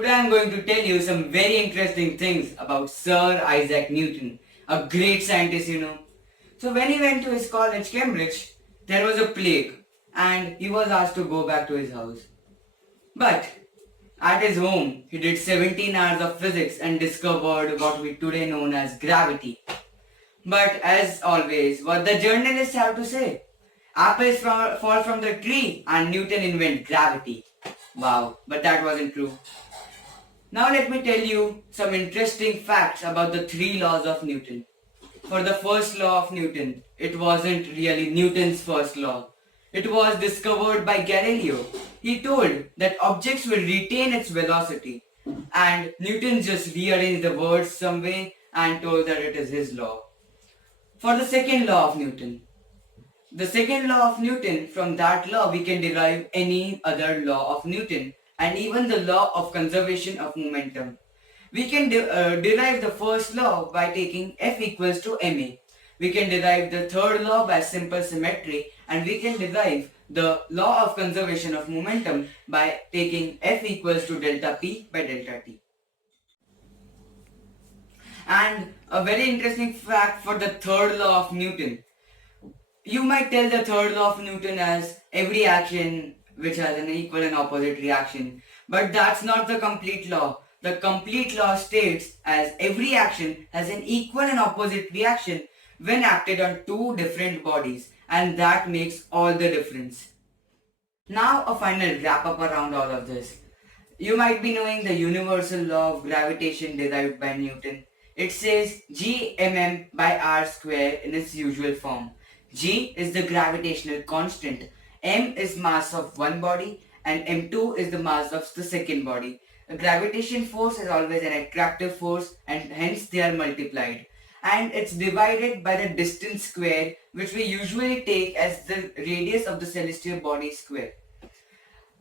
Today I am going to tell you some very interesting things about Sir Isaac Newton, a great scientist. So when he went to his college, Cambridge, there was a plague and he was asked to go back to his house. But at his home, he did 17 hours of physics and discovered what we today know as gravity. But as always, what the journalists have to say? Apples fall from the tree and Newton invent gravity. Wow, but that wasn't true. Now let me tell you some interesting facts about the three laws of Newton. For the first law of Newton, it wasn't really Newton's first law. It was discovered by Galileo. He told that objects will retain its velocity, and Newton just rearranged the words some way and told that it is his law. For the second law of Newton, from that law we can derive any other law of Newton and even the law of conservation of momentum. We can derive the first law by taking F equals to ma. We can derive the third law by simple symmetry, and we can derive the law of conservation of momentum by taking F equals to delta P by delta T. And a very interesting fact for the third law of Newton. You might tell the third law of Newton as every action which has an equal and opposite reaction. But that's not the complete law. The complete law states as every action has an equal and opposite reaction when acted on two different bodies, and that makes all the difference. Now a final wrap up around all of this. You might be knowing the universal law of gravitation derived by Newton. It says G by r square in its usual form. G is the gravitational constant, m is mass of one body, and m2 is the mass of the second body. A gravitation force is always an attractive force, and hence they are multiplied. And it's divided by the distance square, which we usually take as the radius of the celestial body square.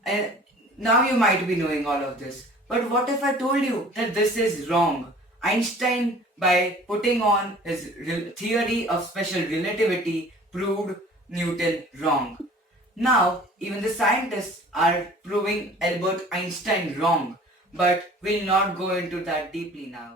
And now you might be knowing all of this. But what if I told you that this is wrong? Einstein, by putting on his theory of special relativity, proved Newton wrong. Now, even the scientists are proving Albert Einstein wrong, but we'll not go into that deeply now.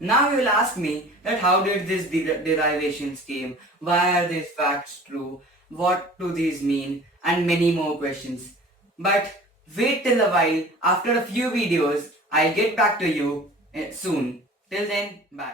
Now you will ask me that how did these derivations came, why are these facts true, what do these mean, and many more questions. But wait till a while, after a few videos, I'll get back to you soon. Till then, bye.